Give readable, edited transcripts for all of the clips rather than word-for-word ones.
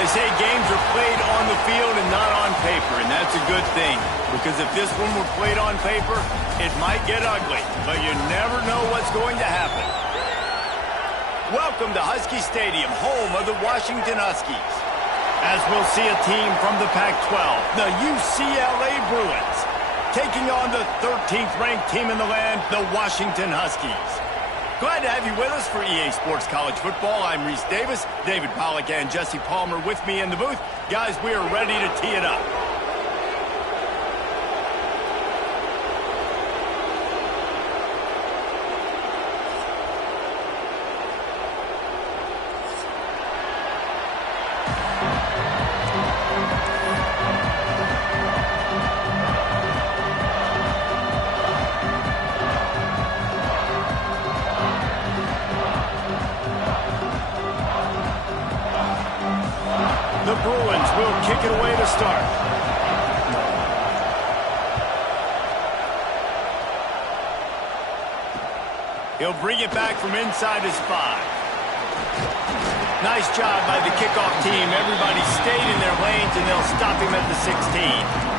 They say games are played on the field and not on paper, and that's a good thing. Because if this one were played on paper, it might get ugly, but you never know what's going to happen. Welcome to Husky Stadium, home of the Washington Huskies. As we'll see a team from the Pac-12, the UCLA Bruins, taking on the 13th ranked team in the land, the Washington Huskies. Glad to have you with us for EA Sports College Football. I'm Reese Davis, David Pollack and Jesse Palmer with me in the booth. Guys, we are ready to tee it up. The Bruins will kick it away to start. He'll bring it back from inside his 5. Nice job by the kickoff team. Everybody stayed in their lanes, and they'll stop him at the 16.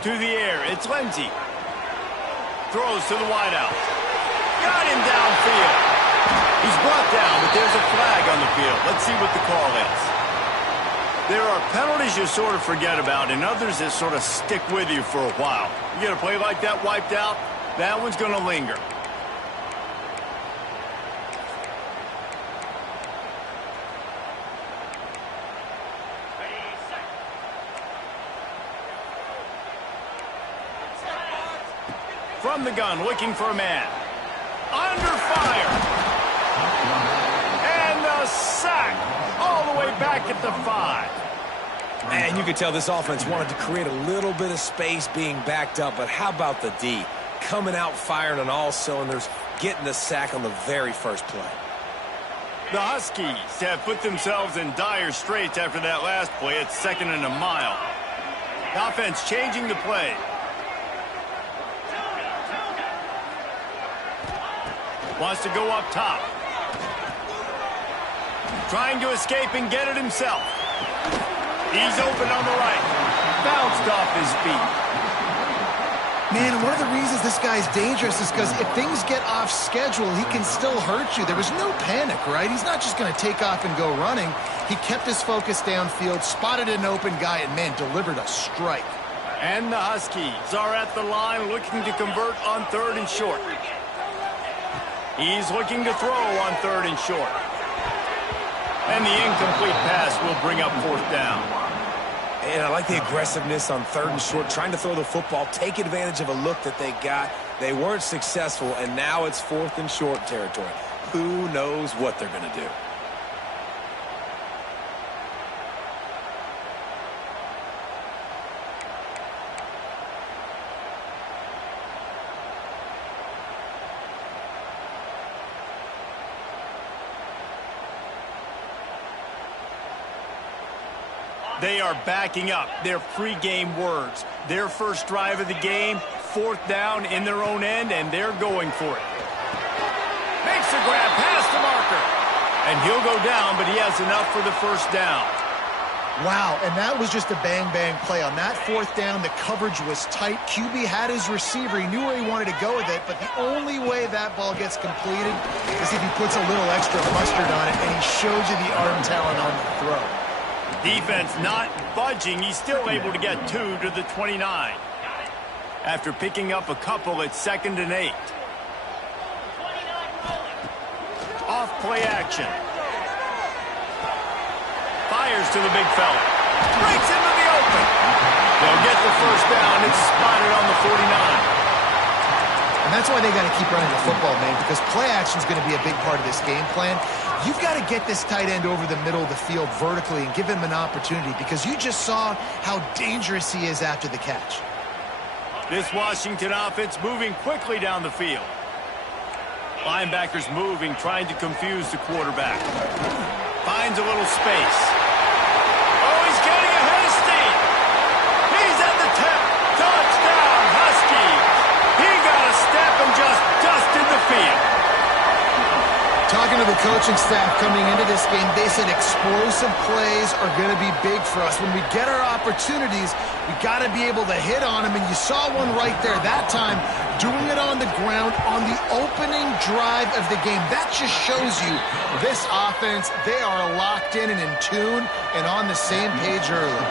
To the air, it's Lindsey. Throws to the wideout. Got him downfield. He's brought down, but there's a flag on the field. Let's see what the call is. There are penalties you sort of forget about, and others that sort of stick with you for a while. You get a play like that wiped out, that one's going to linger. From the gun, looking for a man. Under fire. And the sack. All the way back at the 5. Man, you could tell this offense wanted to create a little bit of space being backed up, but how about the D? Coming out firing on all cylinders, getting the sack on the very first play. The Huskies have put themselves in dire straits after that last play. It's 2nd and a mile. The offense changing the play. Wants to go up top. Trying to escape and get it himself. He's open on the right. Bounced off his feet. Man, one of the reasons this guy's dangerous is because if things get off schedule, he can still hurt you. There was no panic, right? He's not just going to take off and go running. He kept his focus downfield, spotted an open guy, and, man, delivered a strike. And the Huskies are at the line looking to convert on 3rd and short. He's looking to throw on 3rd and short. And the incomplete pass will bring up 4th down. And I like the aggressiveness on 3rd and short, trying to throw the football, take advantage of a look that they got. They weren't successful, and now it's 4th and short territory. Who knows what they're going to do? They are backing up their pregame words. Their first drive of the game, 4th down in their own end, and they're going for it. Makes a grab past the marker. And he'll go down, but he has enough for the 1st down. Wow, and that was just a bang-bang play. On that 4th down, the coverage was tight. QB had his receiver. He knew where he wanted to go with it, but the only way that ball gets completed is if he puts a little extra mustard on it, and he shows you the arm talent on the throw. Defense not budging. He's still able to get 2 to the 29. After picking up a couple at 2nd and 8. Off play action. Fires to the big fella. Breaks into the open. They'll get the 1st down. It's spotted on the 49. And that's why they got to keep running the football, man, because play action is going to be a big part of this game plan. You've got to get this tight end over the middle of the field vertically and give him an opportunity, because you just saw how dangerous he is after the catch. This Washington offense moving quickly down the field. Linebackers moving, trying to confuse the quarterback. Finds a little space. Oh, he's getting ahead of steam. He's at the 10. Touchdown, Huskies. He got a step and just dusted the field. Talking to the coaching staff coming into this game, they said explosive plays are going to be big for us. When we get our opportunities, we got to be able to hit on them, and you saw one right there that time, doing it on the ground on the opening drive of the game. That just shows you this offense, they are locked in and in tune and on the same page early.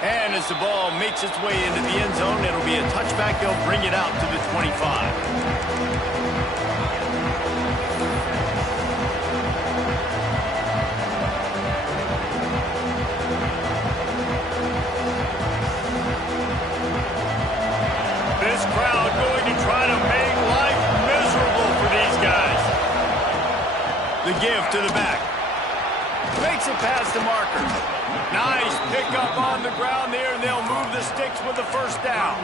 And as the ball makes its way into the end zone, it'll be a touchback. They'll bring it out to the 25. This crowd going to try to make life miserable for these guys. The give to the back. Makes it past the marker. Nice pickup on the ground there, and they'll move the sticks with the first down.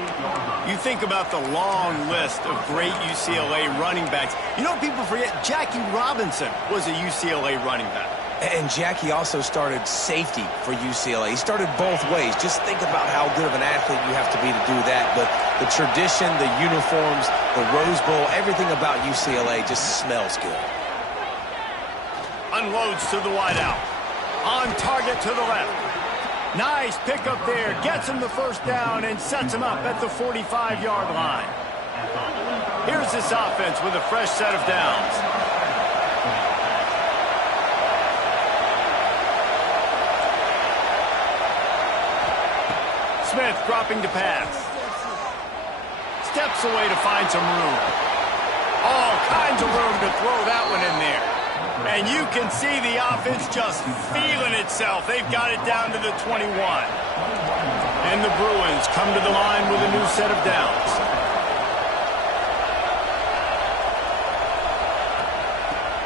You think about the long list of great UCLA running backs. You know, people forget Jackie Robinson was a UCLA running back. And Jackie also started safety for UCLA. He started both ways. Just think about how good of an athlete you have to be to do that. But the tradition, the uniforms, the Rose Bowl, everything about UCLA just smells good. Unloads to the wideout. On target to the left. Nice pickup there. Gets him the first down and sets him up at the 45-yard line. Here's this offense with a fresh set of downs. Smith dropping to pass. Steps away to find some room. All kinds of room to throw that one in there. And you can see the offense just feeling itself. They've got it down to the 21. And the Bruins come to the line with a new set of downs.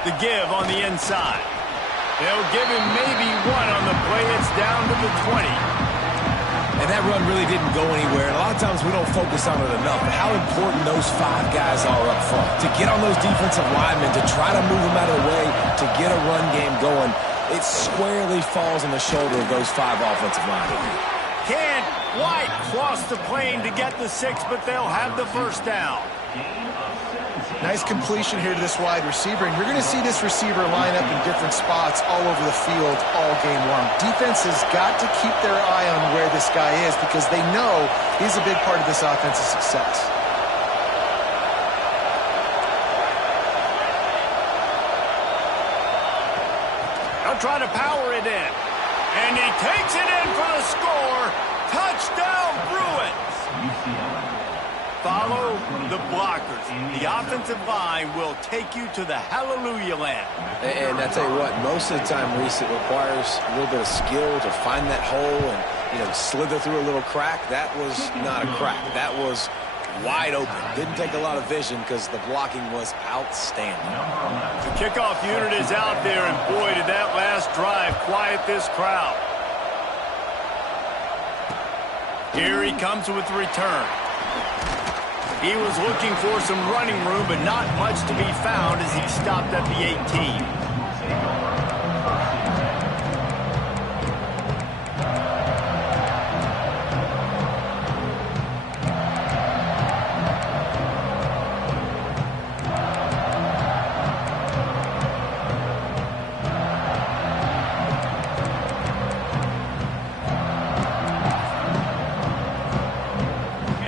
The give on the inside. They'll give him maybe one on the play. It's down to the 20. And that run really didn't go anywhere. And a lot of times we don't focus on it enough. But how important those five guys are up front. To get on those defensive linemen, to try to move them out of the way, to get a run game going, it squarely falls on the shoulder of those five offensive linemen. Can't quite cross the plane to get the 6, but they'll have the first down. Nice completion here to this wide receiver, and you're going to see this receiver line up in different spots all over the field all game long. Defense has got to keep their eye on where this guy is because they know he's a big part of this offense's success. They'll try to power it in, and he takes it in for the score. Touchdown, Bruins! Follow the blockers. The offensive line will take you to the hallelujah land. And I tell you what, most of the time, Reese, it requires a little bit of skill to find that hole and, slither through a little crack. That was not a crack. That was wide open. Didn't take a lot of vision because the blocking was outstanding. The kickoff unit is out there, and boy, did that last drive quiet this crowd. Here he comes with the return. He was looking for some running room, but not much to be found as he stopped at the 18.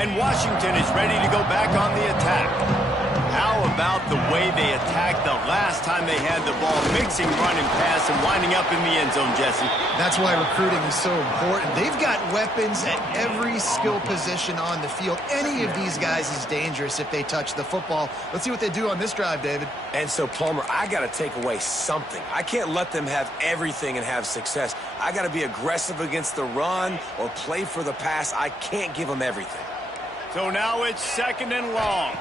And Washington is ready to go back on the attack. How about the way they attacked the last time they had the ball, mixing run and pass and winding up in the end zone, Jesse? That's why recruiting is so important. They've got weapons at every skill position on the field. Any of these guys is dangerous if they touch the football. Let's see what they do on this drive, David. And so, Palmer, I got to take away something. I can't let them have everything and have success. I got to be aggressive against the run or play for the pass. I can't give them everything. So now it's second and long.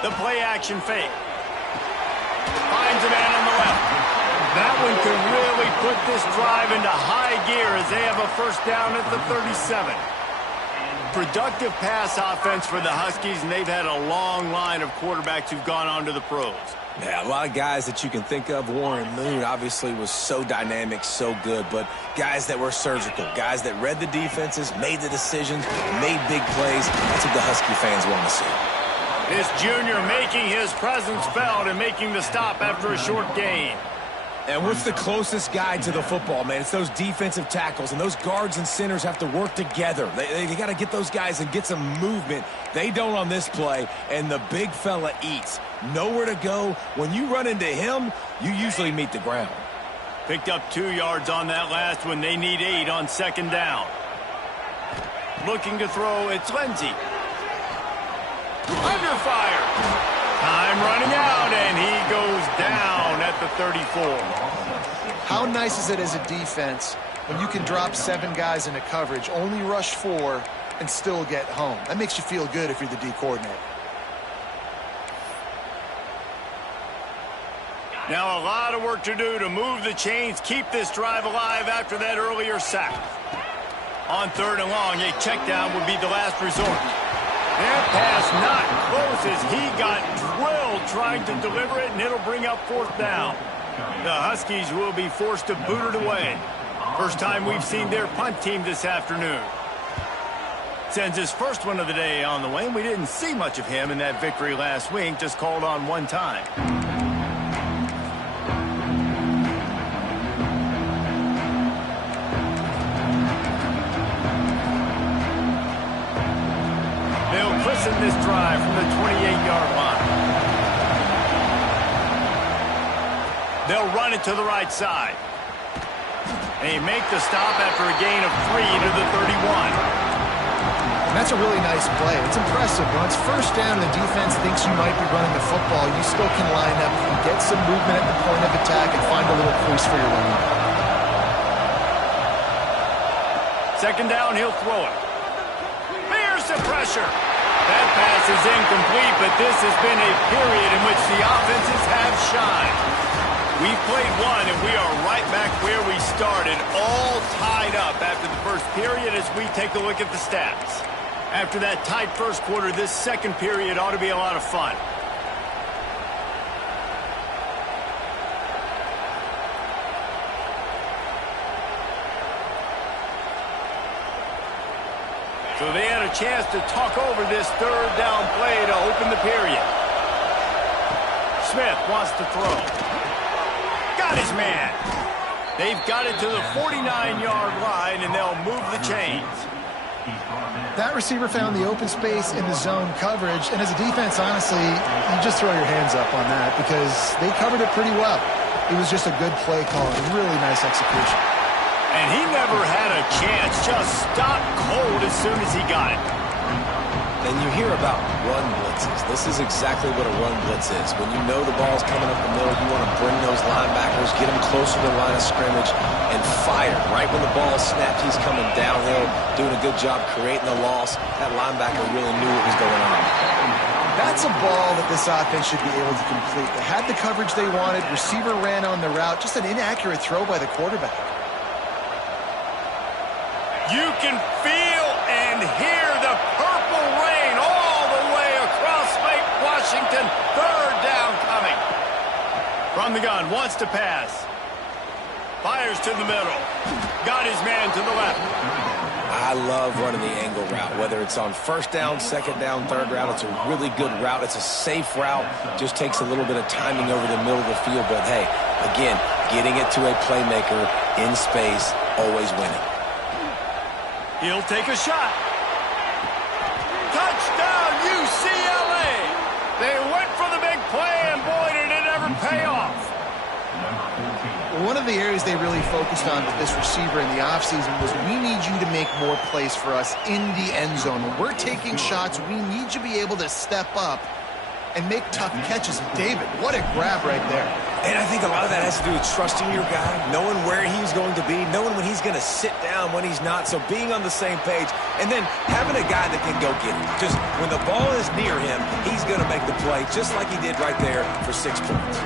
The play action fake. Finds a man on the left. That one could really put this drive into high gear as they have a first down at the 37. Productive pass offense for the Huskies, and they've had a long line of quarterbacks who've gone on to the pros. Yeah, a lot of guys that you can think of. Warren Moon obviously was so dynamic, so good, but guys that were surgical, guys that read the defenses, made the decisions, made big plays. That's what the Husky fans want to see. This junior making his presence felt and making the stop after a short gain. And what's the closest guy to the football, man? It's those defensive tackles, and those guards and centers have to work together. They got to get those guys and get some movement. They don't on this play, and the big fella eats. Nowhere to go. When you run into him, you usually meet the ground. Picked up 2 yards on that last one. They need 8 on second down. Looking to throw, it's Lindsey. Under fire. Time running out, and he goes down at the 34. How nice is it as a defense when you can drop 7 guys into coverage, only rush 4, and still get home? That makes you feel good if you're the D coordinator. Now a lot of work to do to move the chains, keep this drive alive after that earlier sack. On third and long, a check down would be the last resort. That pass not close as he got drilled trying to deliver it, and it'll bring up fourth down. The Huskies will be forced to boot it away. First time we've seen their punt team this afternoon. Sends his first one of the day on the way. We didn't see much of him in that victory last week, just called on one time. In this drive from the 28-yard line. They'll run it to the right side. They make the stop after a gain of 3 to the 31. And that's a really nice play. It's impressive. When it's first down and the defense thinks you might be running the football, you still can line up and get some movement at the point of attack and find a little crease for your running back. Second down, he'll throw it. There's the pressure. That pass is incomplete, but this has been a period in which the offenses have shined. We've played one, and we are right back where we started, all tied up after the first period as we take a look at the stats. After that tight first quarter, this second period ought to be a lot of fun. So they had a chance to talk over this third down play to open the period. Smith wants to throw. Got his man. They've got it to the 49-yard line, and they'll move the chains. That receiver found the open space in the zone coverage, and as a defense, honestly, you just throw your hands up on that because they covered it pretty well. It was just a good play call and really nice execution. And he never had a chance, just stopped cold as soon as he got it. And you hear about run blitzes. This is exactly what a run blitz is. When you know the ball's coming up the middle, you want to bring those linebackers, get them closer to the line of scrimmage, and fire. Right when the ball is snapped, he's coming downhill, doing a good job creating the loss. That linebacker really knew what was going on. That's a ball that this offense should be able to complete. They had the coverage they wanted. Receiver ran on the route. Just an inaccurate throw by the quarterback. You can feel and hear the purple rain all the way across Lake Washington. Third down coming. From the gun, wants to pass. Fires to the middle. Got his man to the left. I love running the angle route, whether it's on first down, second down, third route. It's a really good route. It's a safe route. Just takes a little bit of timing over the middle of the field. But, hey, again, getting it to a playmaker in space, always winning. He'll take a shot. Touchdown, UCLA. They went for the big play, and boy, did it ever pay off. One of the areas they really focused on with this receiver in the offseason was we need you to make more plays for us in the end zone. When we're taking shots, we need you to be able to step up and make tough catches. David, what a grab right there. And I think a lot of that has to do with trusting your guy, knowing where he's going to be, knowing when he's going to sit down, when he's not. So being on the same page, and then having a guy that can go get it. Just when the ball is near him, he's going to make the play, just like he did right there for 6 points.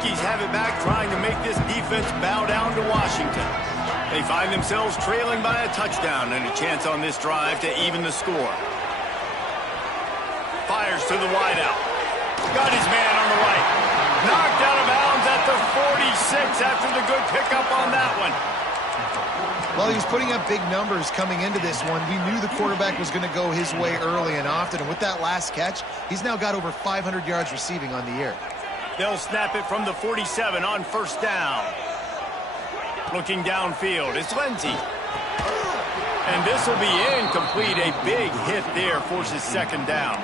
Huskies have it back, trying to make this defense bow down to Washington. They find themselves trailing by a touchdown and a chance on this drive to even the score. Fires to the wideout. Got his man on the right. Knocked out of bounds at the 46 after the good pickup on that one. Well, he was putting up big numbers coming into this one. We knew the quarterback was going to go his way early and often. And with that last catch, he's now got over 500 yards receiving on the year. They'll snap it from the 47 on first down. Looking downfield, it's Lindsey. And this will be incomplete. A big hit there forces second down.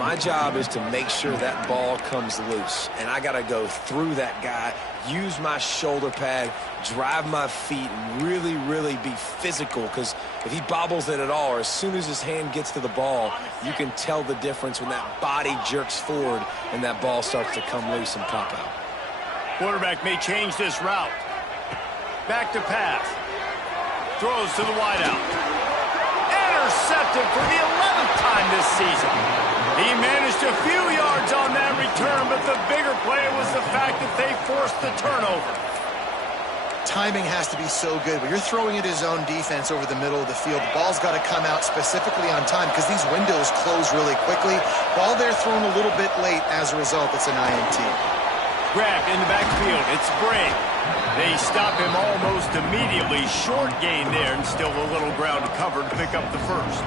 My job is to make sure that ball comes loose, and I got to go through that guy, use my shoulder pad, drive my feet, and really, really be physical, because if he bobbles it at all, or as soon as his hand gets to the ball, you can tell the difference when that body jerks forward and that ball starts to come loose and pop out. Quarterback may change this route. Back to pass. Throws to the wideout. Intercepted for the 11th time this season. He managed a few yards on that return, but the bigger play was the fact that they forced the turnover. Timing has to be so good. When you're throwing at his own defense over the middle of the field, the ball's got to come out specifically on time because these windows close really quickly. Ball there thrown a little bit late. As a result, it's an INT. Grabbed in the backfield. It's Brigg. They stop him almost immediately. Short gain there, and still a little ground to cover to pick up the first.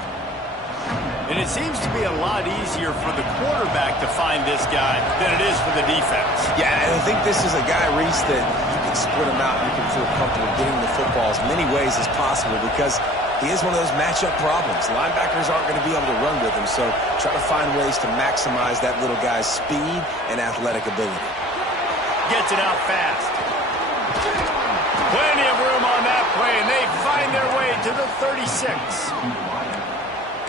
And it seems to be a lot easier for the quarterback to find this guy than it is for the defense. Yeah, and I think this is a guy, Reese, that you can split him out and you can feel comfortable getting the football as many ways as possible because he is one of those matchup problems. Linebackers aren't going to be able to run with him, so try to find ways to maximize that little guy's speed and athletic ability. Gets it out fast. Plenty of room on that play, and they find their way to the 36.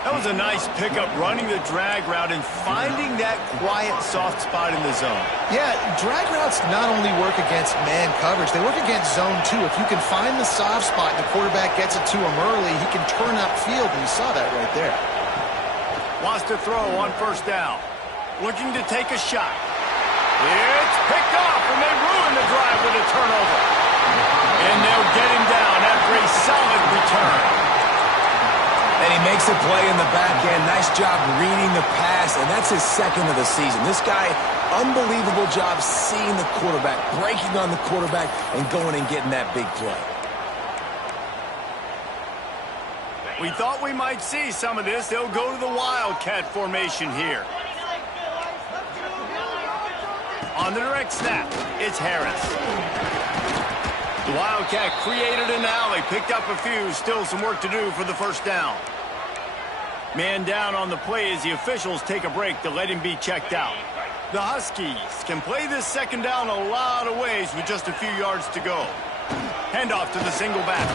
That was a nice pickup, running the drag route and finding that quiet, soft spot in the zone. Yeah, drag routes not only work against man coverage, they work against zone too. If you can find the soft spot and the quarterback gets it to him early, he can turn upfield, and you saw that right there. Wants to throw on first down. Looking to take a shot. It's picked off, and they ruin the drive with a turnover. And they'll get him down after a solid return. And he makes a play in the back end. Nice job reading the pass, and that's his second of the season. This guy, unbelievable job seeing the quarterback, breaking on the quarterback, and going and getting that big play. We thought we might see some of this. They'll go to the Wildcat formation here. On the direct snap, it's Harris. The Wildcat created an alley, picked up a few, still some work to do for the first down. Man down on the play as the officials take a break to let him be checked out. The Huskies can play this second down a lot of ways with just a few yards to go. Handoff to the single back.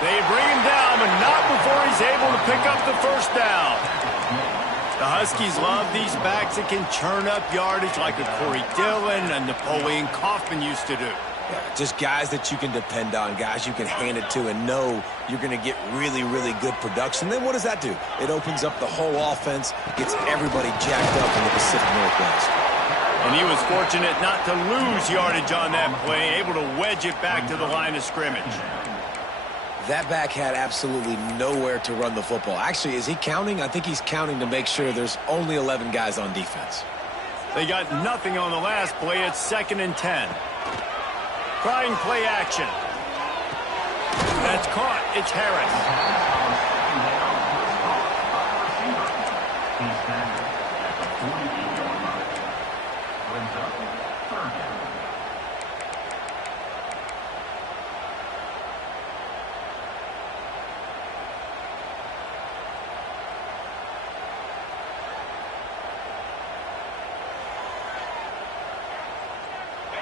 They bring him down, but not before he's able to pick up the first down. The Huskies love these backs that can churn up yardage like a Corey Dillon and Napoleon Kaufman used to do. Yeah, just guys that you can depend on, guys you can hand it to and know you're going to get really, really good production. Then what does that do? It opens up the whole offense, gets everybody jacked up in the Pacific Northwest. And he was fortunate not to lose yardage on that play, able to wedge it back to the line of scrimmage. That back had absolutely nowhere to run the football. Actually, is he counting? I think he's counting to make sure there's only 11 guys on defense. They got nothing on the last play. It's 2nd and 10. Trying play action. That's caught. It's Harris.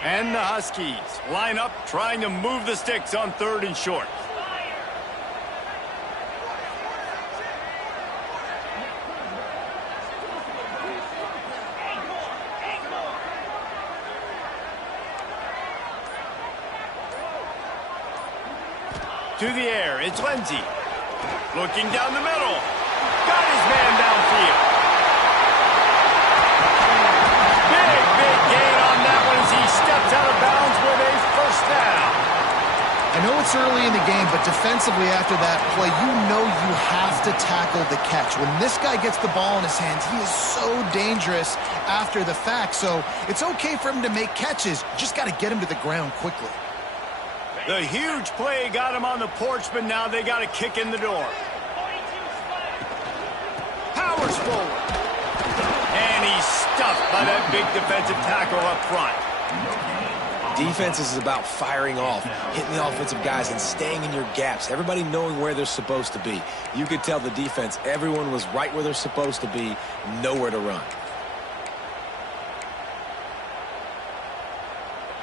And the Huskies line up, trying to move the sticks on 3rd and short. To the air, it's Lindsey. Looking down the middle. Got his man downfield. Big gain on that one as he first down. I know it's early in the game, but defensively after that play, you know you have to tackle the catch. When this guy gets the ball in his hands, he is so dangerous after the fact. So it's okay for him to make catches. You just got to get him to the ground quickly. The huge play got him on the porch, but now they got a kick in the door. Powers forward. And he's stuffed by that big defensive tackle up front. Defense is about firing off, hitting the offensive guys, and staying in your gaps. Everybody knowing where they're supposed to be. You could tell the defense, everyone was right where they're supposed to be, nowhere to run.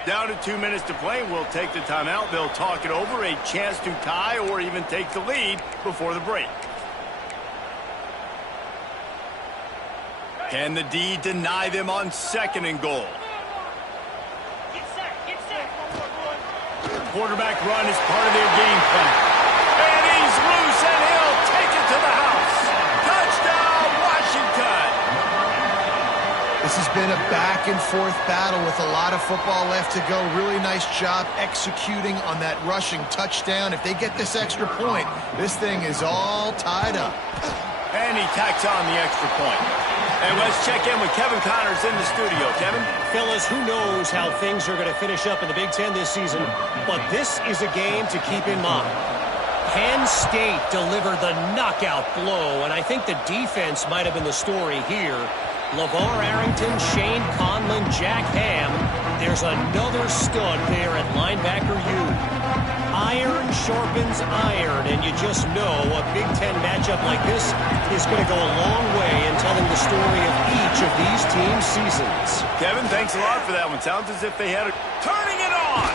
Down to 2 minutes to play. We'll take the timeout. They'll talk it over. A chance to tie or even take the lead before the break. Can the D deny them on 2nd and goal? Quarterback run is part of their game plan. And he's loose, and he'll take it to the house. Touchdown, Washington! This has been a back-and-forth battle with a lot of football left to go. Really nice job executing on that rushing touchdown. If they get this extra point, this thing is all tied up. And he tacks on the extra point. And let's check in with Kevin Connors in the studio. Kevin? Fellas, who knows how things are going to finish up in the Big Ten this season, but this is a game to keep in mind. Penn State delivered the knockout blow, and I think the defense might have been the story here. LeVar Arrington, Shane Conlon, Jack Ham. There's another stud there at linebacker U. Iron sharpens iron, and you just know a Big Ten matchup like this is going to go a long way in telling the story of each of these teams' seasons. Kevin, thanks a lot for that one. Sounds as if they had a... Turning it on!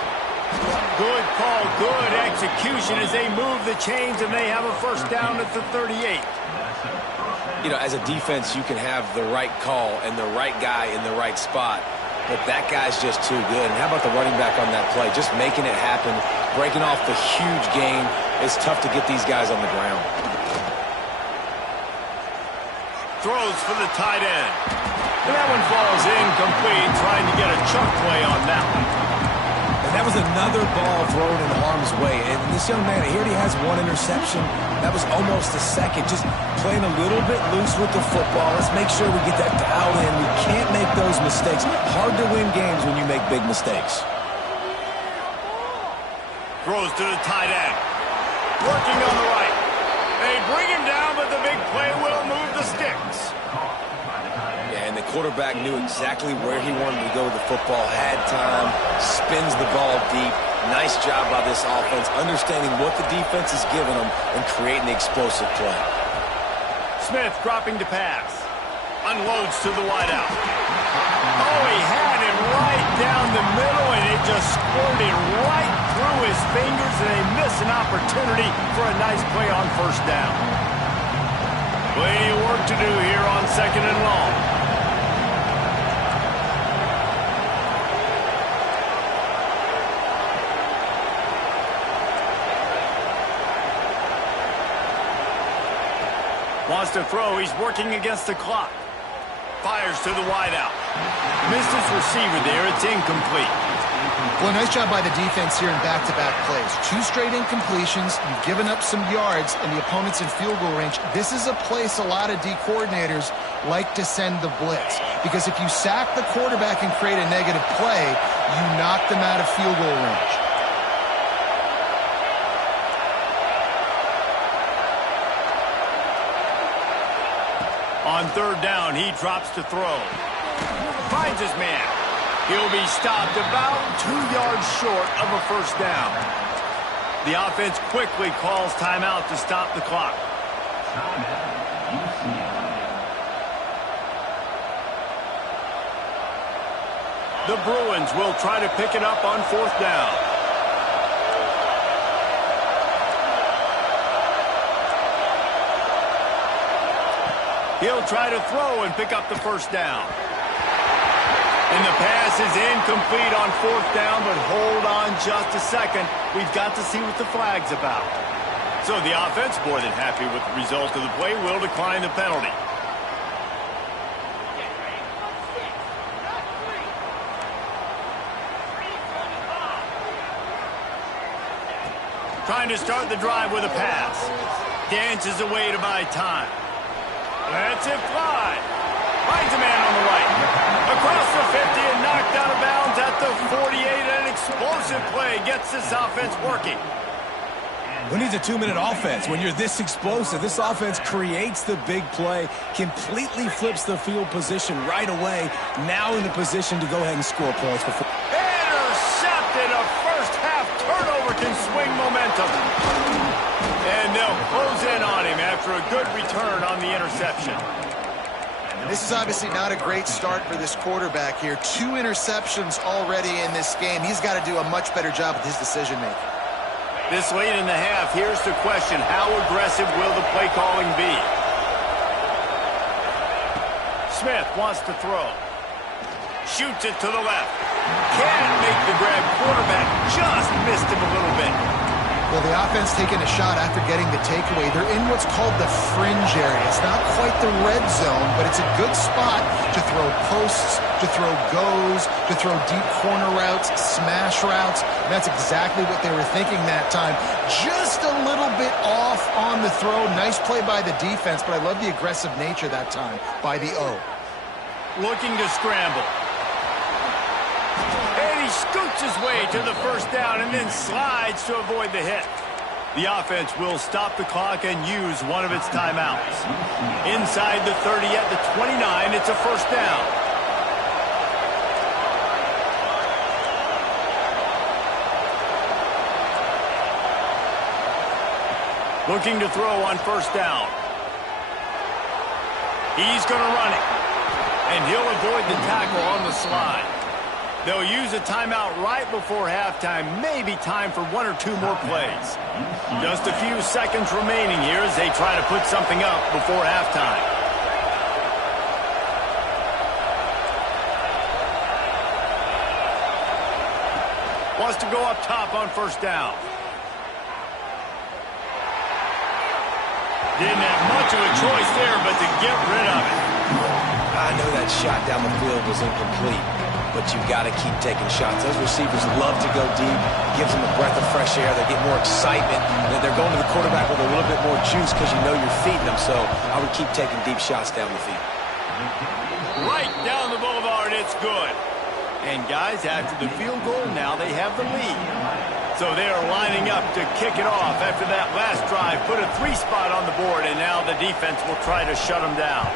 Good call, good execution as they move the chains, and they have a first down at the 38. You know, as a defense, you can have the right call and the right guy in the right spot, but that guy's just too good. And how about the running back on that play? Just making it happen, breaking off the huge gain. It's tough to get these guys on the ground. Throws for the tight end. And that one falls incomplete, trying to get a chunk play on that one. And that was another ball thrown in harm's way. And this young man, he already has one interception. That was almost a second. Just playing a little bit loose with the football. Let's make sure we get that dialed in. We can't make those mistakes. Hard to win games when you make big mistakes. Throws to the tight end. Working on the right. They bring him down, but the big play will move the sticks. Yeah, and the quarterback knew exactly where he wanted to go with the football, had time, spins the ball deep. Nice job by this offense, understanding what the defense is giving them and creating the explosive play. Smith dropping to pass. Unloads to the wideout. Oh, he had him right down the middle, and it just squirted right through his fingers, and they miss an opportunity for a nice play on first down. Plenty of work to do here on 2nd and long. Wants to throw. He's working against the clock. Fires to the wideout. Missed his receiver there. It's incomplete. Well, nice job by the defense here in back-to-back plays. 2 straight incompletions. You've given up some yards, and the opponent's in field goal range. This is a place a lot of D coordinators like to send the blitz. Because if you sack the quarterback and create a negative play, you knock them out of field goal range. On 3rd down, he drops to throw. Finds his man. He'll be stopped about 2 yards short of a first down. The offense quickly calls timeout to stop the clock. The Bruins will try to pick it up on 4th down. He'll try to throw and pick up the first down. And the pass is incomplete on 4th down, but hold on just a second. We've got to see what the flag's about. So the offense, more than happy with the result of the play, will decline the penalty. Trying to start the drive with a pass. Dances away to buy time. Lets it fly. Finds a man on the right. Across the 50 and knocked out of bounds at the 48. An explosive play gets this offense working. Who needs a 2-minute offense? When you're this explosive, this offense creates the big play, completely flips the field position right away, now in the position to go ahead and score points. Intercepted. A first-half turnover can swing momentum. And they'll close in on him after a good return on the interception. This is obviously not a great start for this quarterback here. 2 interceptions already in this game. He's got to do a much better job with his decision-making. This late in the half, here's the question. How aggressive will the play calling be? Smith wants to throw. Shoots it to the left. Can't make the grab. Quarterback just missed him a little bit. Well, the offense taking a shot after getting the takeaway. They're in what's called the fringe area. It's not quite the red zone, but it's a good spot to throw posts, to throw goes, to throw deep corner routes, smash routes. And that's exactly what they were thinking that time. Just a little bit off on the throw. Nice play by the defense, but I love the aggressive nature that time by the O. Looking to scramble. And he scoots his way to the first down and then slides to avoid the hit. The offense will stop the clock and use one of its timeouts. Inside the 30 at the 29, it's a first down. Looking to throw on first down. He's going to run it. And he'll avoid the tackle on the slide. They'll use a timeout right before halftime. Maybe time for 1 or 2 more plays. Just a few seconds remaining here as they try to put something up before halftime. Wants to go up top on first down. Didn't have much of a choice there, but to get rid of it. I know that shot down the field was incomplete, but you got to keep taking shots. Those receivers love to go deep. Gives them a breath of fresh air. They get more excitement. They're going to the quarterback with a little bit more juice because you know you're feeding them. So I would keep taking deep shots down the field. Right down the boulevard, it's good. And guys, after the field goal, now they have the lead. So they are lining up to kick it off after that last drive. Put a 3 spot on the board, and now the defense will try to shut them down.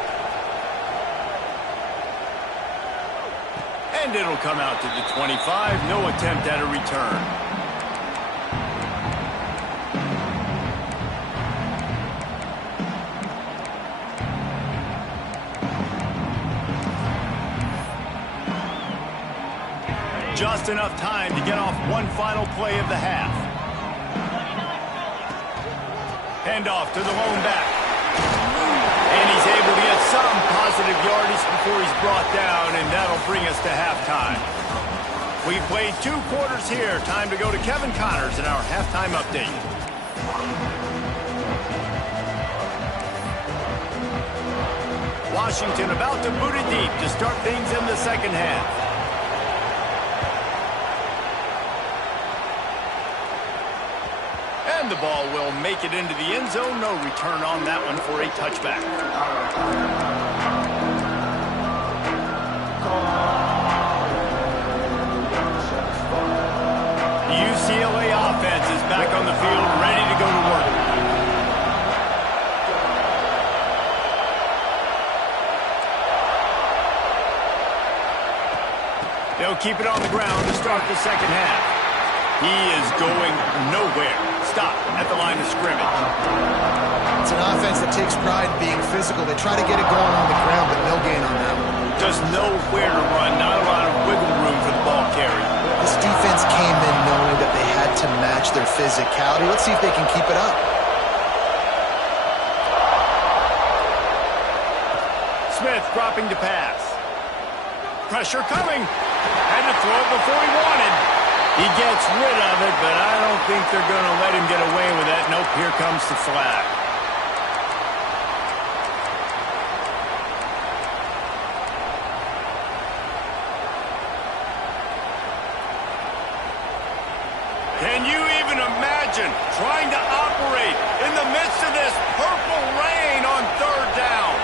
And it'll come out to the 25. No attempt at a return. Just enough time to get off one final play of the half. Handoff to the lone back. And he's able to get some positive yardage before he's brought down, and that'll bring us to halftime. We've played 2 quarters here. Time to go to Kevin Connors in our halftime update. Washington about to boot it deep to start things in the second half. And the ball will make it into the end zone. No return on that one for a touchback. The UCLA offense is back on the field, ready to go to work. They'll keep it on the ground to start the second half. He is going nowhere. Stop at the line of scrimmage. It's an offense that takes pride in being physical. They try to get it going on the ground, but no gain on that one. Just nowhere to run. Not a lot of wiggle room for the ball carry. This defense came in knowing that they had to match their physicality. Let's see if they can keep it up. Smith dropping to pass. Pressure coming. Had to throw it before he wanted. He gets rid of it, but I don't think they're going to let him get away with that. Nope, here comes the flag. Can you even imagine attention, trying to operate in the midst of this purple rain on third down.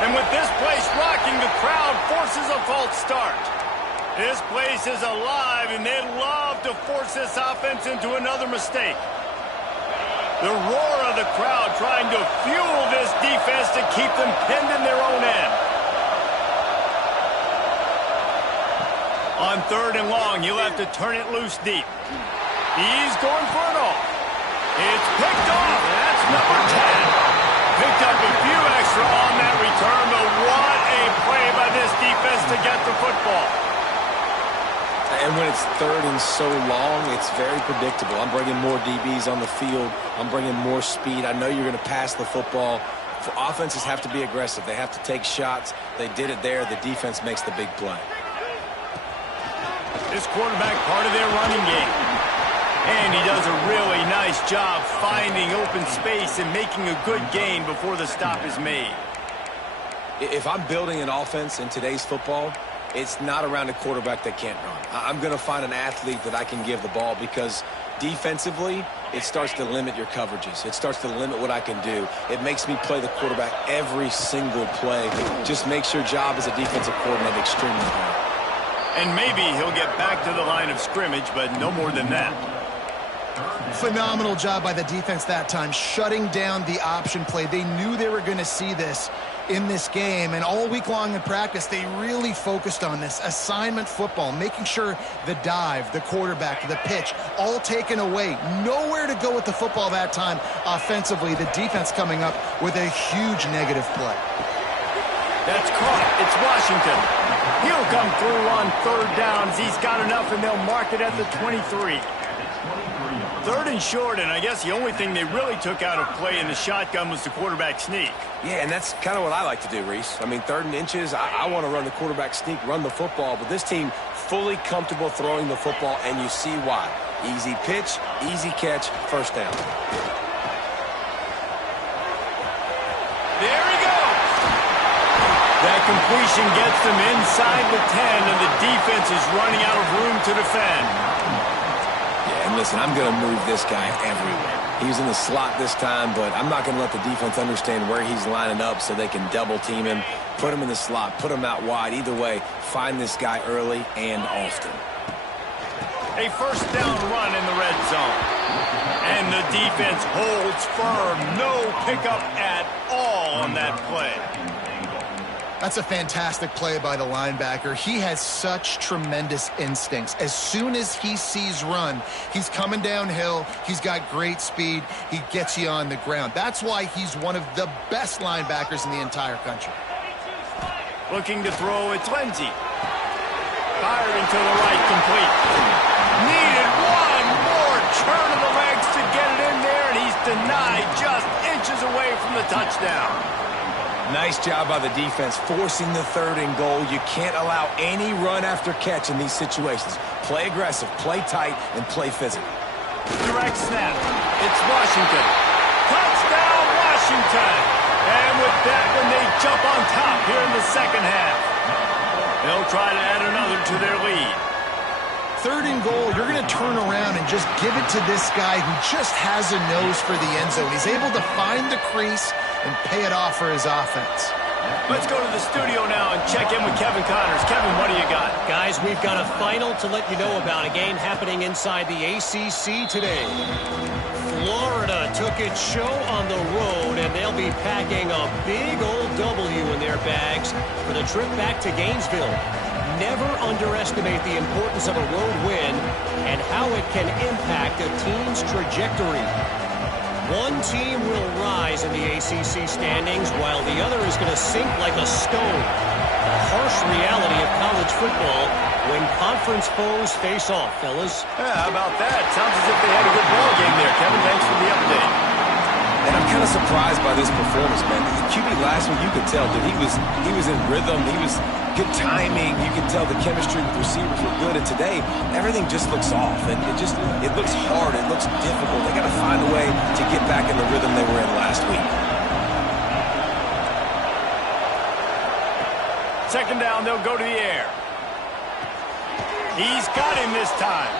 And with this place rocking, the crowd forces a false start. This place is alive, and they love to force this offense into another mistake. The roar of the crowd trying to fuel this defense to keep them pinned in their own end. On third and long, he'll have to turn it loose deep. He's going for it all. It's picked off. That's number 10. Picked up a few extra on that return, but what a play by this defense to get the football. And when it's third and so long, it's very predictable. I'm bringing more DBs on the field. I'm bringing more speed. I know you're going to pass the football. Offenses have to be aggressive. They have to take shots. They did it there. The defense makes the big play. This quarterback part of their running game. And he does a really nice job finding open space and making a good gain before the stop is made. If I'm building an offense in today's football, it's not around a quarterback that can't run. I'm going to find an athlete that I can give the ball because defensively, it starts to limit your coverages. It starts to limit what I can do. It makes me play the quarterback every single play. Just makes your job as a defensive coordinator extremely hard. And maybe he'll get back to the line of scrimmage, but no more than that. Phenomenal job by the defense that time, shutting down the option play. They knew they were going to see this in this game, and all week long in practice, they really focused on this assignment football, making sure the dive, the quarterback, the pitch, all taken away. Nowhere to go with the football that time offensively. The defense coming up with a huge negative play. That's caught. It's Washington. He'll come through on third downs. He's got enough, and they'll mark it at the 23. Third and short, and I guess the only thing they really took out of play in the shotgun was the quarterback sneak. Yeah, and that's kind of what I like to do, Reese. I mean, third and inches, I want to run the quarterback sneak, run the football, but this team fully comfortable throwing the football, and you see why. Easy pitch, easy catch, first down. There he goes. That completion gets them inside the 10, and the defense is running out of room to defend. And listen, I'm going to move this guy everywhere. He's in the slot this time, but I'm not going to let the defense understand where he's lining up so they can double team him, put him in the slot, put him out wide. Either way, find this guy early and often. A first down run in the red zone. And the defense holds firm. No pickup at all on that play. That's a fantastic play by the linebacker. He has such tremendous instincts. As soon as he sees run, he's coming downhill. He's got great speed. He gets you on the ground. That's why he's one of the best linebackers in the entire country. Looking to throw, it's Lindsey. Firing to the right, complete. Needed one more turn of the legs to get it in there, and he's denied just inches away from the touchdown. Nice job by the defense, forcing the third and goal. You can't allow any run after catch in these situations. Play aggressive, play tight, and play physical. Direct snap. It's Washington. Touchdown, Washington. And with that one, they jump on top here in the second half. They'll try to add another to their lead. Third and goal, you're going to turn around and just give it to this guy who just has a nose for the end zone. He's able to find the crease and pay it off for his offense. Let's go to the studio now and check in with Kevin Connors. Kevin, what do you got? Guys, we've got a final to let you know about, a game happening inside the ACC today. Florida took its show on the road, and they'll be packing a big old W in their bags for the trip back to Gainesville. Never underestimate the importance of a road win and how it can impact a team's trajectory. One team will rise in the ACC standings while the other is going to sink like a stone. The harsh reality of college football when conference foes face off, fellas. Yeah, how about that? Sounds as if they had a good ball game there. Kevin, thanks for the update. And I'm kind of surprised by this performance, man. The QB last week, you could tell, dude, he was in rhythm. He was good timing. You could tell the chemistry with receivers were good. And today, everything just looks off. And it looks hard. It looks difficult. They got to find a way to get back in the rhythm they were in last week. Second down, they'll go to the air. He's got him this time.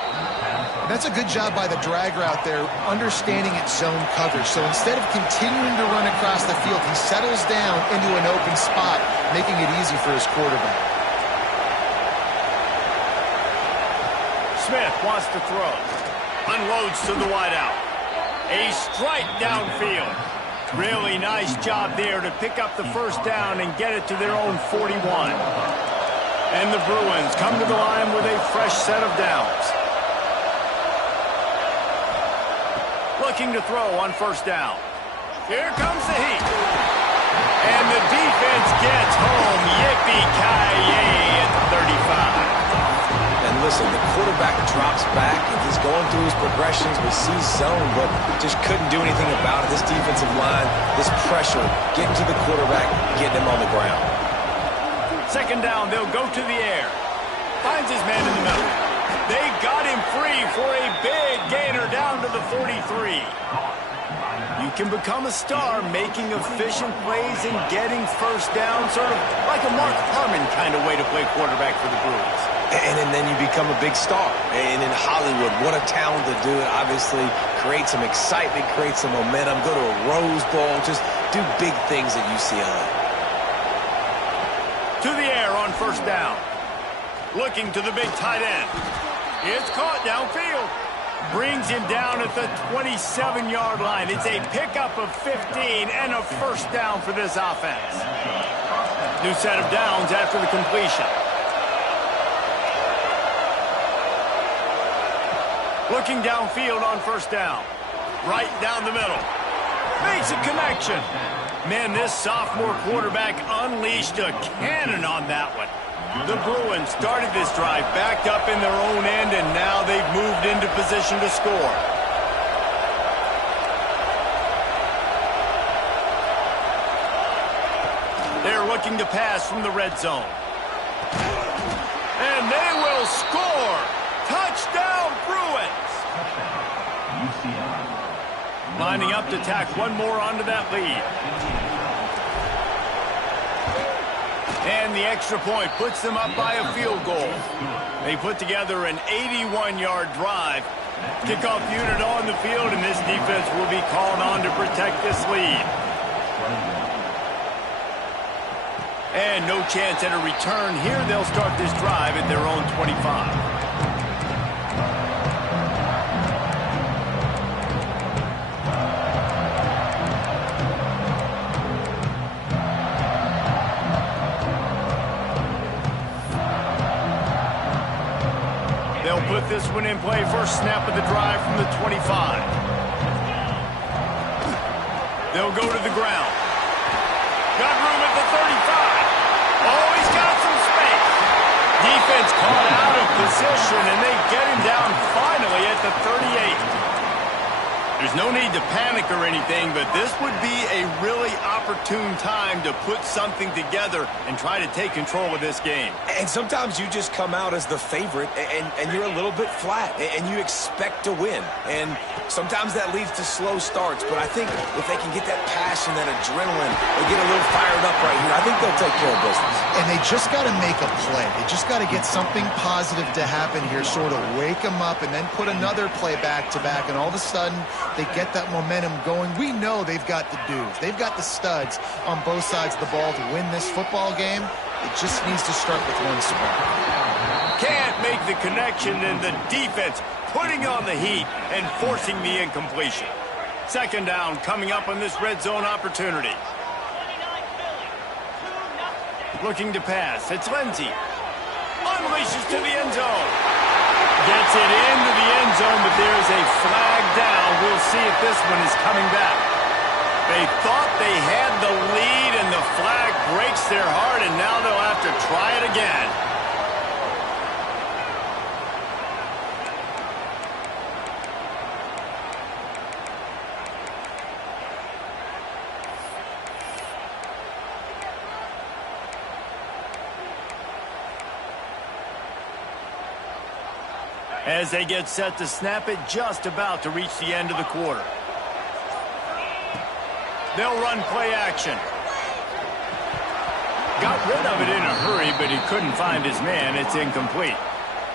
That's a good job by the drag route there, understanding its zone coverage. So instead of continuing to run across the field, he settles down into an open spot, making it easy for his quarterback. Smith wants to throw. Unloads to the wideout. A strike downfield. Really nice job there to pick up the first down and get it to their own 41. And the Bruins come to the line with a fresh set of downs. Looking to throw on first down. Here comes the heat. And the defense gets home. Yippee-ki-yay at the 35. And listen, the quarterback drops back and he's going through his progressions with C zone, but just couldn't do anything about it. This defensive line, this pressure, getting to the quarterback, getting him on the ground. Second down, they'll go to the air. Finds his man in the middle. They got him free for a big gainer down to the 43. You can become a star making efficient plays and getting first down, sort of like a Mark Harmon kind of way to play quarterback for the Bruins. And then you become a big star. And in Hollywood, what a talent to do it. Obviously, create some excitement, create some momentum, go to a Rose Bowl, just do big things at UCLA. To the air on first down. Looking to the big tight end. It's caught downfield. Brings him down at the 27-yard line. It's a pickup of 15 and a first down for this offense. New set of downs after the completion. Looking downfield on first down. Right down the middle. Makes a connection. Man, this sophomore quarterback unleashed a cannon on that one. The Bruins started this drive backed up in their own end, and now they've moved into position to score. They're looking to pass from the red zone. And they will score! Touchdown, Bruins! Lining up to tack one more onto that lead. And the extra point puts them up by a field goal. They put together an 81-yard drive. Kickoff unit on the field, and this defense will be called on to protect this lead. And no chance at a return here. They'll start this drive at their own 25. Put this one in play. First snap of the drive from the 25. They'll go to the ground. Got room at the 35. Oh, he's got some space. Defense caught out of position, and they get him down finally at the 38. There's no need to panic or anything, but this would be a really opportune time to put something together and try to take control of this game. And sometimes you just come out as the favorite, and you're a little bit flat, and you expect to win. And sometimes that leads to slow starts, but I think if they can get that passion, that adrenaline, they get a little fired up right here, I think they'll take care of business. And they just got to make a play. They just got to get something positive to happen here, sort of wake them up, and then put another play back-to-back, and all of a sudden they get that momentum going. We know they've got the dudes. They've got the studs on both sides of the ball to win this football game. It just needs to start with one spark. Can't make the connection, and the defense putting on the heat and forcing the incompletion. Second down coming up on this red zone opportunity. Looking to pass. It's Lindsey. Unleashes to the end zone. Gets it into the end zone, but there's a flag down. We'll see if this one is coming back. They thought they had the lead, and the flag breaks their heart, and now they'll have to try it again. As they get set to snap it, just about to reach the end of the quarter. They'll run play action. Got rid of it in a hurry, but he couldn't find his man. It's incomplete.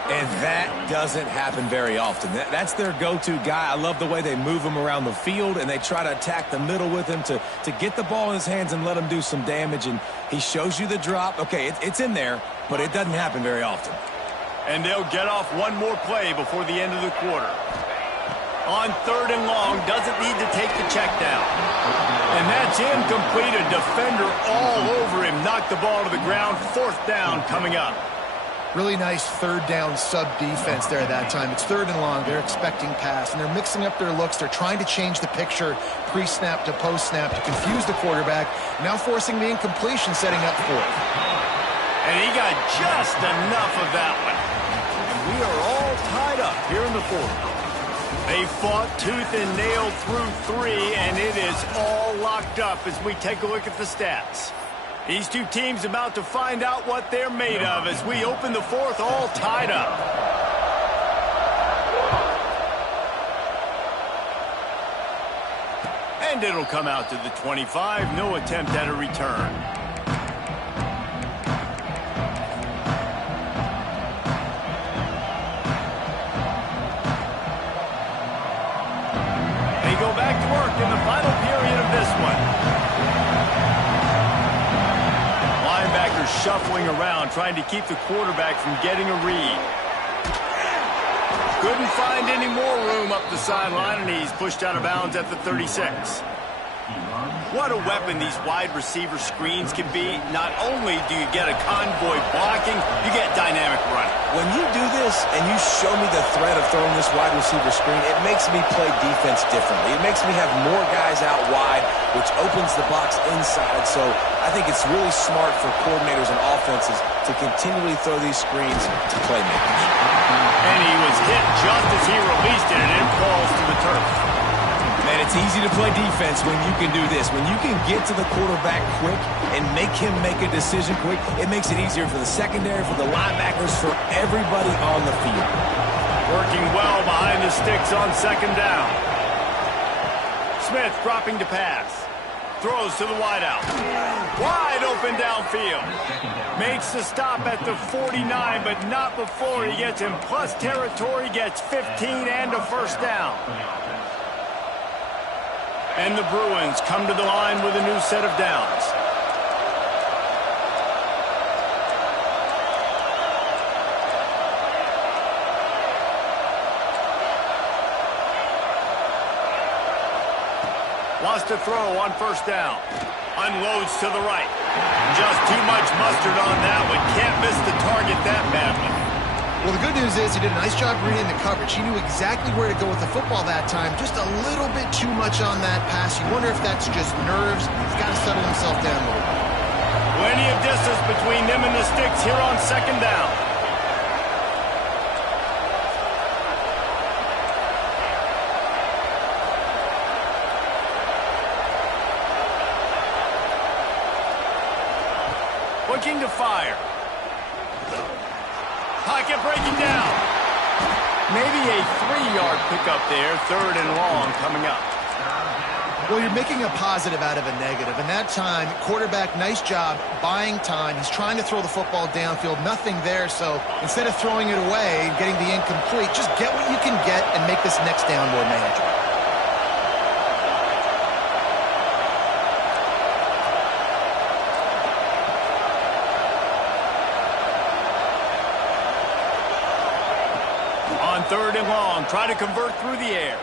And that doesn't happen very often. That's their go-to guy. I love the way they move him around the field, and they try to attack the middle with him to get the ball in his hands and let him do some damage. And he shows you the drop. Okay, it's in there, but it doesn't happen very often. And they'll get off one more play before the end of the quarter. On 3rd and long, doesn't need to take the check down. And that's incomplete. A defender all over him. Knocked the ball to the ground. 4th down coming up. Really nice 3rd down sub-defense there that time. It's 3rd and long. They're expecting pass, and they're mixing up their looks. They're trying to change the picture pre-snap to post-snap to confuse the quarterback, now forcing the incompletion, setting up 4th. And he got just enough of that one. And we are all tied up here in the 4th. They fought tooth and nail through 3, and it is all locked up as we take a look at the stats. These two teams about to find out what they're made of as we open the 4th all tied up. And it'll come out to the 25. No attempt at a return. They go back to work in the final period of this one. Shuffling around, trying to keep the quarterback from getting a read. Couldn't find any more room up the sideline, and he's pushed out of bounds at the 36. What a weapon these wide receiver screens can be. Not only do you get a convoy blocking, you get dynamic running. When you do this and you show me the threat of throwing this wide receiver screen, it makes me play defense differently. It makes me have more guys out wide, which opens the box inside. So I think it's really smart for coordinators and offenses to continually throw these screens to playmakers. And he was hit just as he released it, and it falls to the turf. Man, it's easy to play defense when you can do this. When you can get to the quarterback quick and make him make a decision quick, it makes it easier for the secondary, for the linebackers, for everybody on the field. Working well behind the sticks on 2nd down. Smith dropping to pass. Throws to the wideout. Wide open downfield. Makes the stop at the 49, but not before he gets in plus territory, gets 15 and a 1st down. And the Bruins come to the line with a new set of downs. Wants to throw on 1st down. Unloads to the right. Just too much mustard on that one. Can't miss the target that badly. Well, the good news is he did a nice job reading the coverage. He knew exactly where to go with the football that time. Just a little bit too much on that pass. You wonder if that's just nerves. He's got to settle himself down a little bit. Plenty of distance between them and the sticks here on 2nd down. Looking to fire. Pocket breaking down. Maybe a 3-yard pickup there. 3rd and long coming up. Well, you're making a positive out of a negative. And that time, quarterback, nice job buying time. He's trying to throw the football downfield. Nothing there. So instead of throwing it away and getting the incomplete, just get what you can get and make this next down more manageable. On 3rd and long, try to convert through the air.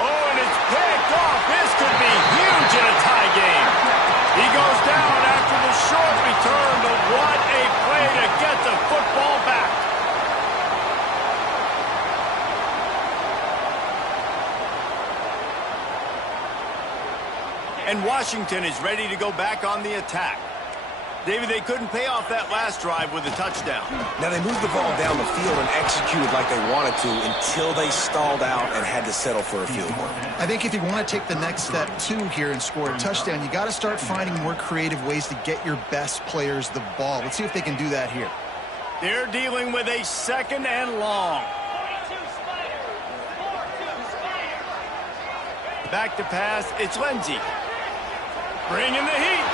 Oh, and it's picked off. This could be huge in a tie game. He goes down after the short return, but what a play to get the football back. And Washington is ready to go back on the attack. David, they couldn't pay off that last drive with a touchdown. Now, they moved the ball down the field and executed like they wanted to until they stalled out and had to settle for a field goal. I think if you want to take the next step, too, here and score a touchdown, you got to start finding more creative ways to get your best players the ball. Let's see if they can do that here. They're dealing with a 2nd and long. Back to pass, it's Lindsey. Bringing the heat.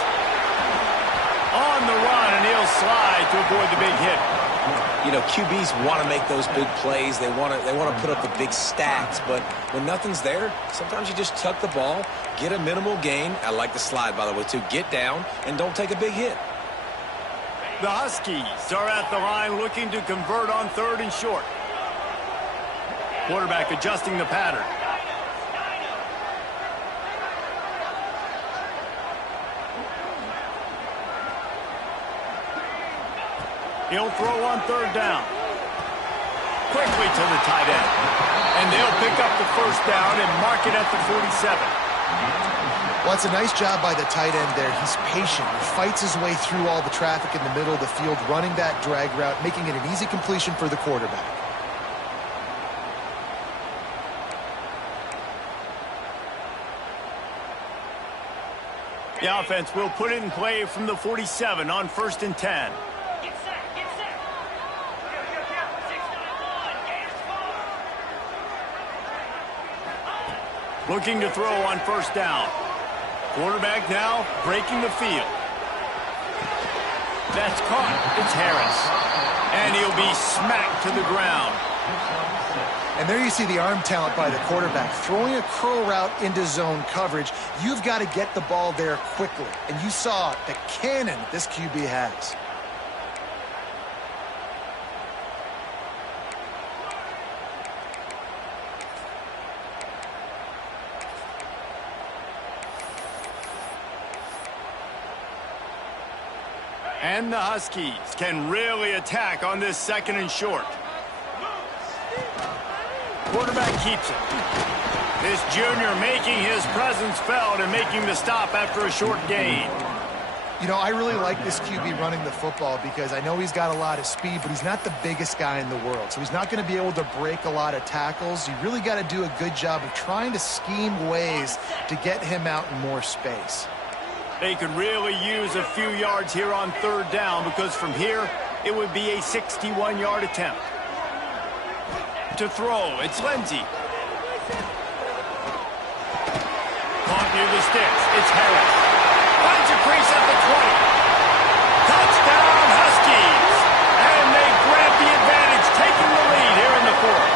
On the run, and he'll slide to avoid the big hit. You know, QBs want to make those big plays. They want to put up the big stats. But when nothing's there, sometimes you just tuck the ball, get a minimal gain. I like the slide, by the way, too. Get down and don't take a big hit. The Huskies are at the line looking to convert on 3rd and short. Quarterback adjusting the pattern. He'll throw on 3rd down. Quickly to the tight end. And they'll pick up the 1st down and mark it at the 47. Well, it's a nice job by the tight end there. He's patient. He fights his way through all the traffic in the middle of the field, running that drag route, making it an easy completion for the quarterback. The offense will put it in play from the 47 on 1st and 10. Looking to throw on 1st down. Quarterback now breaking the field. That's caught. It's Harris. And he'll be smacked to the ground. And there you see the arm talent by the quarterback. Throwing a curl route into zone coverage, you've got to get the ball there quickly. And you saw the cannon this QB has. And the Huskies can really attack on this 2nd and short. Quarterback keeps it. This junior making his presence felt and making the stop after a short gain. You know, I really like this QB running the football because I know he's got a lot of speed, but he's not the biggest guy in the world. So he's not going to be able to break a lot of tackles. You really got to do a good job of trying to scheme ways to get him out in more space. They could really use a few yards here on 3rd down because from here, it would be a 61-yard attempt. To throw, it's Lindsey. Caught near the sticks, it's Harris. Finds a crease at the 20. Touchdown, Huskies! And they grab the advantage, taking the lead here in the 4th.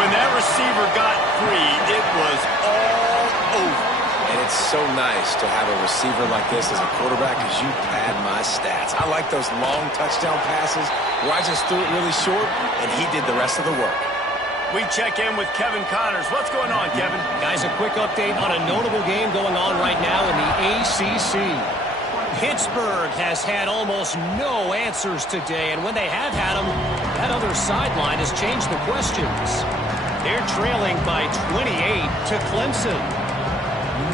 When that receiver got free, it was all over. And it's so nice to have a receiver like this as a quarterback because you pad my stats. I like those long touchdown passes where I just threw it really short and he did the rest of the work. We check in with Kevin Connors. What's going on, Kevin? Guys, a quick update on a notable game going on right now in the ACC. Pittsburgh has had almost no answers today, and when they have had them, that other sideline has changed the questions. They're trailing by 28 to Clemson.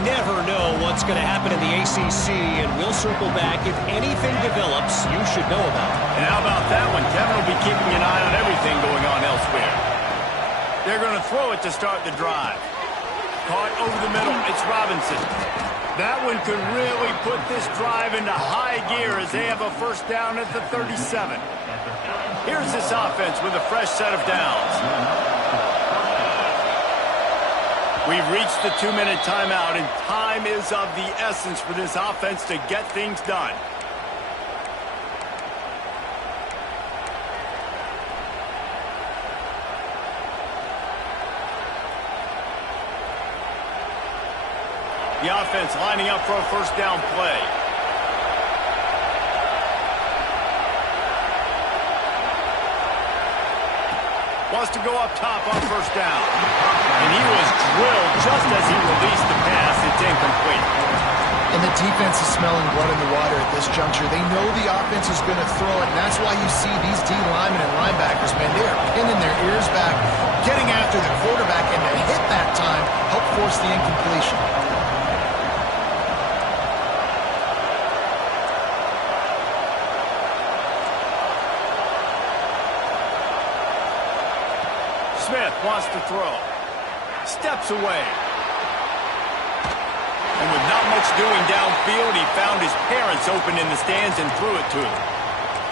Never know what's going to happen in the ACC, and we'll circle back if anything develops you should know about. And how about that one? Kevin will be keeping an eye on everything going on elsewhere. They're going to throw it to start the drive. Caught over the middle. It's Robinson. That one could really put this drive into high gear as they have a 1st down at the 37. Here's this offense with a fresh set of downs. We've reached the 2-minute timeout, and time is of the essence for this offense to get things done. The offense lining up for a 1st down play. Wants to go up top on 1st down. And he was drilled just as he released the pass. It's incomplete. And the defense is smelling blood in the water at this juncture. They know the offense is going to throw it, and that's why you see these D linemen and linebackers, man, they are pinning their ears back, getting after the quarterback, and to hit that time, help force the incompletion. Smith wants to throw. Steps away. And with not much doing downfield, he found his parents open in the stands and threw it to him.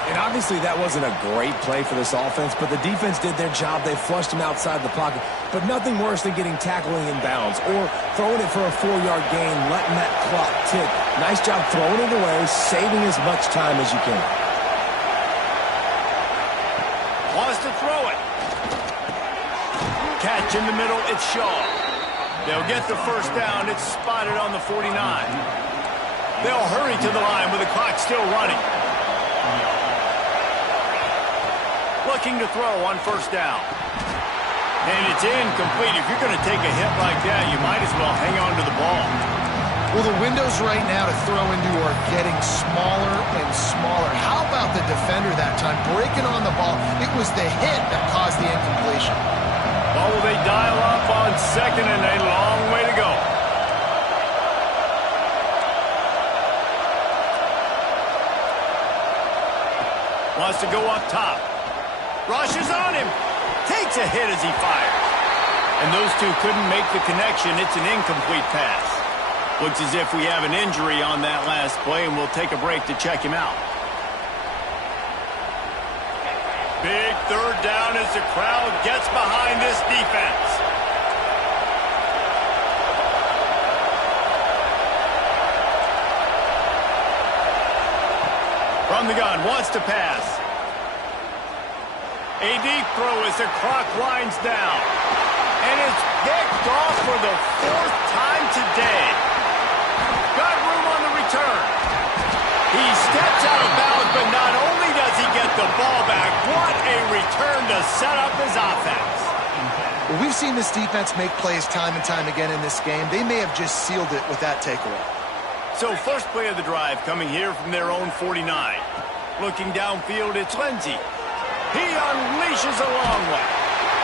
And obviously that wasn't a great play for this offense, but the defense did their job. They flushed him outside the pocket. But nothing worse than getting tackling in bounds or throwing it for a 4-yard gain, letting that clock tick. Nice job throwing it away, saving as much time as you can. to throw it. Catch in the middle, it's Shaw. They'll get the first down. It's spotted on the 49. They'll hurry to the line with the clock still running. Looking to throw on first down. And it's incomplete. If you're going to take a hit like that, you might as well hang on to the ball. Well, the windows right now to throw into are getting smaller and smaller. How about the defender that time breaking on the ball? It was the hit that caused the incompletion. Oh, they dial up on second and a long way to go. Wants to go up top. Rushes on him. Takes a hit as he fires. And those two couldn't make the connection. It's an incomplete pass. Looks as if we have an injury on that last play, and we'll take a break to check him out. Big third down as the crowd gets behind this defense. From the gun, wants to pass. A deep throw as the clock winds down. And it's picked off for the fourth time today. Got room on the return. He steps out of bounds, but not only does he get the ball back, what a return to set up his offense. Well, we've seen this defense make plays time and time again in this game. They may have just sealed it with that takeaway. So first play of the drive coming here from their own 49. Looking downfield, it's Lindsey. He unleashes a long one.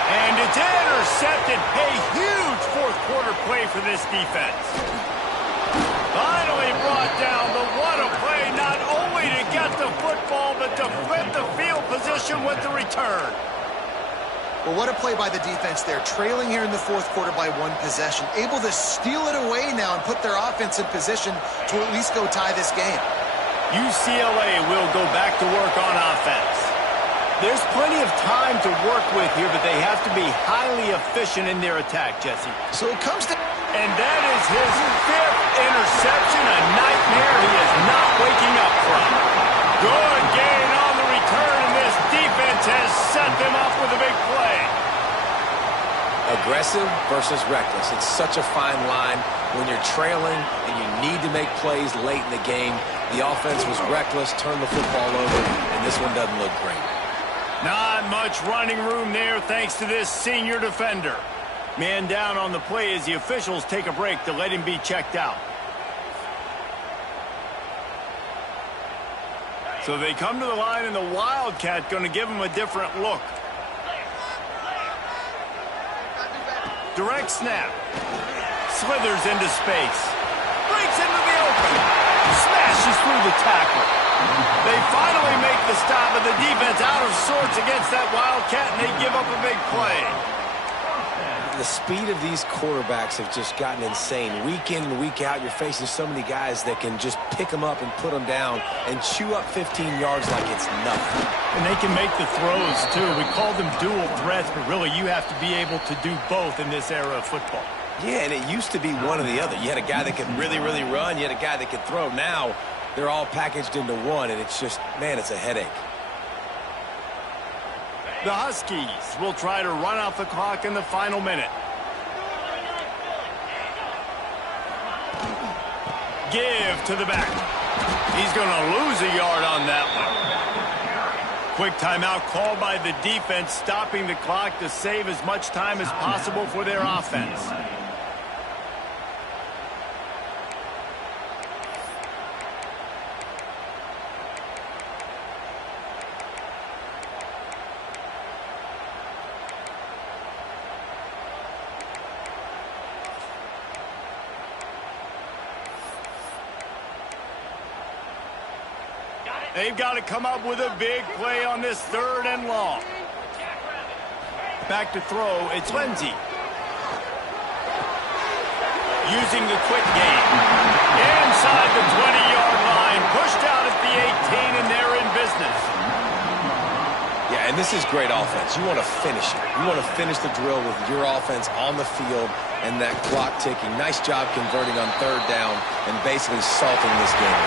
And it's intercepted. A huge fourth quarter play for this defense. Finally brought down, but what a play, not only to get the football, but to flip the field position with the return. Well, what a play by the defense there. Trailing here in the fourth quarter by one possession. Able to steal it away now and put their offense in position to at least go tie this game. UCLA will go back to work on offense. There's plenty of time to work with here, but they have to be highly efficient in their attack, Jesse. So it comes to... And that is his fifth interception, a nightmare he is not waking up from. Good gain on the return, and this defense has set them up with a big play. Aggressive versus reckless. It's such a fine line when you're trailing and you need to make plays late in the game. The offense was reckless, turned the football over, and this one doesn't look great. Not much running room there thanks to this senior defender. Man down on the play as the officials take a break to let him be checked out. So they come to the line, and the Wildcat going to give him a different look. Direct snap. Slithers into space. Breaks into the open. Smashes through the tackle. They finally make the stop, but the defense out of sorts against that Wildcat, and they give up a big play. The speed of these quarterbacks have just gotten insane. Week in and week out, you're facing so many guys that can just pick them up and put them down and chew up 15 yards like it's nothing. And they can make the throws, too. We call them dual threats, but really you have to be able to do both in this era of football. Yeah, and it used to be one or the other. You had a guy that could really, really run. You had a guy that could throw. Now they're all packaged into one, and it's just, man, it's a headache. The Huskies will try to run out the clock in the final minute. Give to the back. He's going to lose a yard on that one. Quick timeout called by the defense, stopping the clock to save as much time as possible for their offense. They've got to come up with a big play on this third and long. Back to throw, it's Lindsey. Using the quick game. Inside the 20-yard line, pushed out at the 18, and they're in business. Yeah, and this is great offense. You want to finish it. You want to finish the drill with your offense on the field and that clock ticking. Nice job converting on third down and basically salting this game.